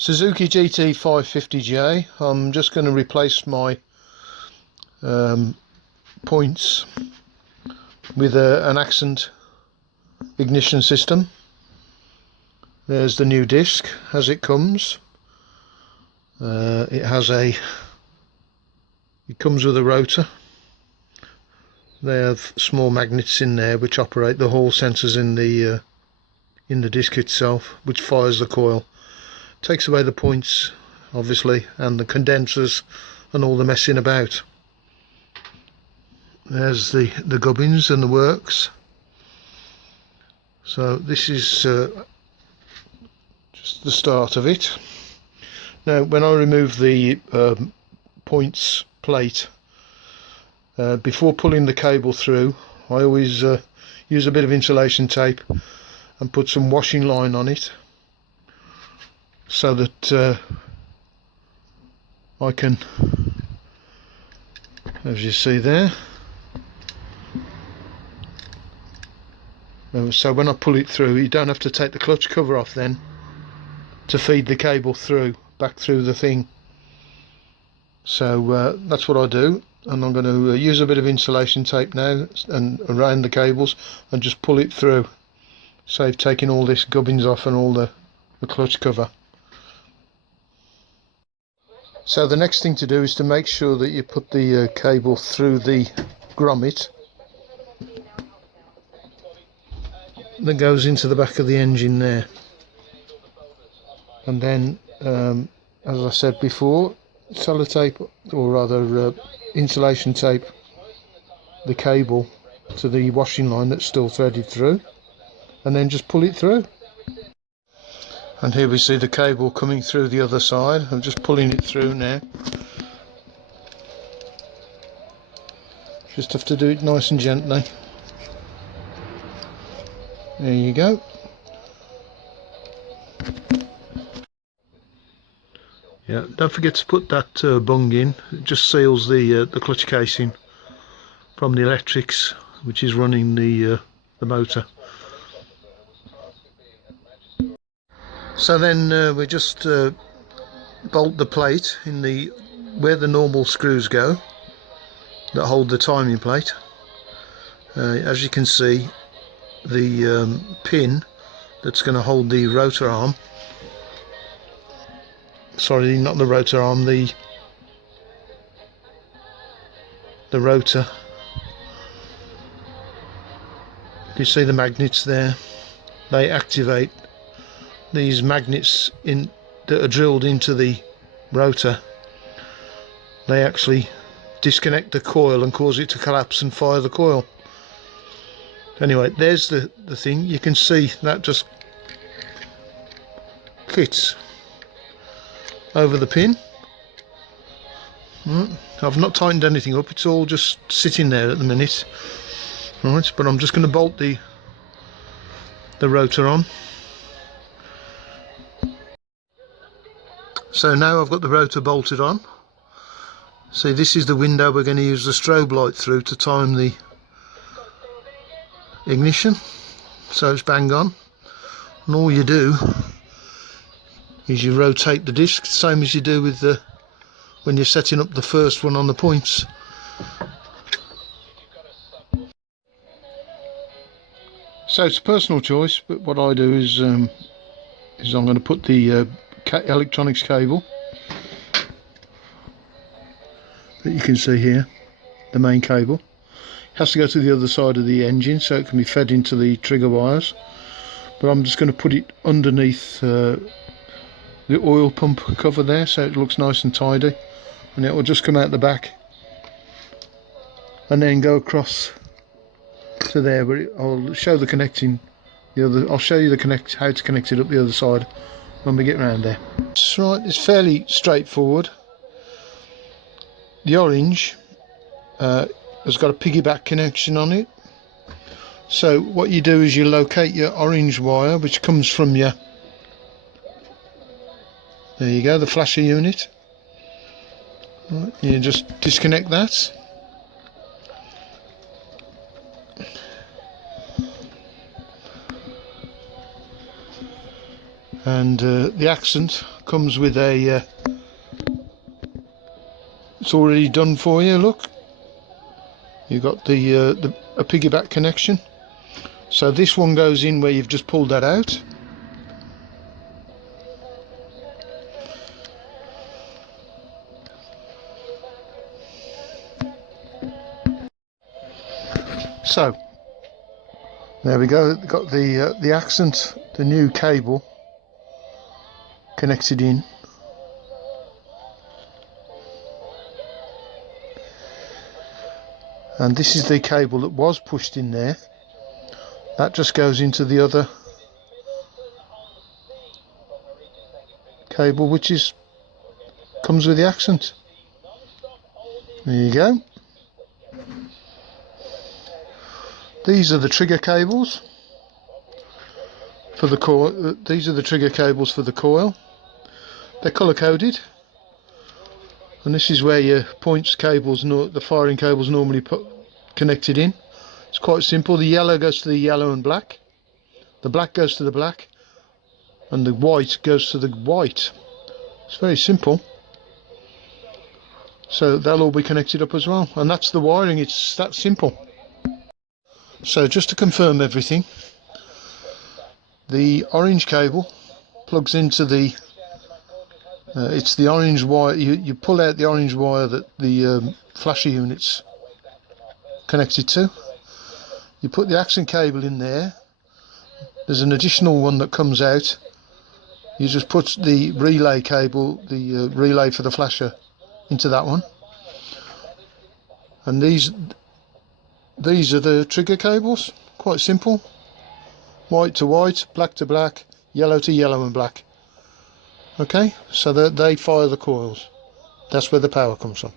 Suzuki GT550J. I'm just going to replace my points with an accent ignition system. There's the new disc as it comes. It comes with a rotor. They have small magnets in there which operate the hall sensors in the disc itself, which fires the coil. Takes away the points, obviously, and the condensers and all the messing about. There's the gubbins and the works. So this is just the start of it. Now, when I remove the points plate, before pulling the cable through, I always use a bit of insulation tape and put some washing line on it, so that I can, as you see there, so when I pull it through, you don't have to take the clutch cover off then to feed the cable through, back through the thing. So that's what I do, and I'm going to use a bit of insulation tape now and around the cables and just pull it through, save taking all this gubbins off and all the clutch cover. So the next thing to do is to make sure that you put the cable through the grommet that goes into the back of the engine there, and then as I said before, sellotape, or rather insulation tape, the cable to the washing line that's still threaded through, and then just pull it through. And here we see the cable coming through the other side. I'm just pulling it through now. Just have to do it nice and gently. There you go. Yeah, don't forget to put that bung in. It just seals the clutch casing from the electrics which is running the motor. So then we just bolt the plate in where the normal screws go that hold the timing plate. As you can see, the pin that's going to hold the rotor arm, sorry, not the rotor arm, the rotor. You see the magnets there, they activate these magnets that are drilled into the rotor. They actually disconnect the coil and cause it to collapse and fire the coil. Anyway, there's the thing. You can see that just fits over the pin. I've not tightened anything up, it's all just sitting there at the minute. Right, but I'm just going to bolt the rotor on. So now I've got the rotor bolted on. See, this is the window we're going to use the strobe light through to time the ignition. So it's bang on. And all you do is you rotate the disc, same as you do with when you're setting up the first one on the points. So it's a personal choice, but what I do is I'm going to put the electronics cable that you can see here, the main cable. It has to go to the other side of the engine so it can be fed into the trigger wires, but I'm just going to put it underneath the oil pump cover there so it looks nice and tidy, and it will just come out the back and then go across to there, but I'll show the connecting I'll show you how to connect it up the other side when we get round there. That's right, it's fairly straightforward. The orange has got a piggyback connection on it. So what you do is you locate your orange wire, which comes from there you go, the flasher unit. Right, you just disconnect that. and the accent comes with a it's already done for you. Look, you've got a piggyback connection, so this one goes in where you've just pulled that out. So there we go, got the accent, the new cable connected in. And this is the cable that was pushed in there. That just goes into the other cable, which comes with the accent. There you go. These are the trigger cables for the coil. These are the trigger cables for the coil. They're colour coded, and this is where your points cables, the firing cables, normally connected in. It's quite simple. The yellow goes to the yellow and black. The black goes to the black, and the white goes to the white. It's very simple. So they'll all be connected up as well, and that's the wiring. It's that simple. So just to confirm everything, the orange cable plugs into the it's the orange wire. You pull out the orange wire that the flasher unit's connected to. You put the accent cable in there. There's an additional one that comes out. You just put the relay cable, the relay for the flasher, into that one. And these are the trigger cables. Quite simple. White to white, black to black, yellow to yellow and black. Okay, so they fire the coils. That's where the power comes from.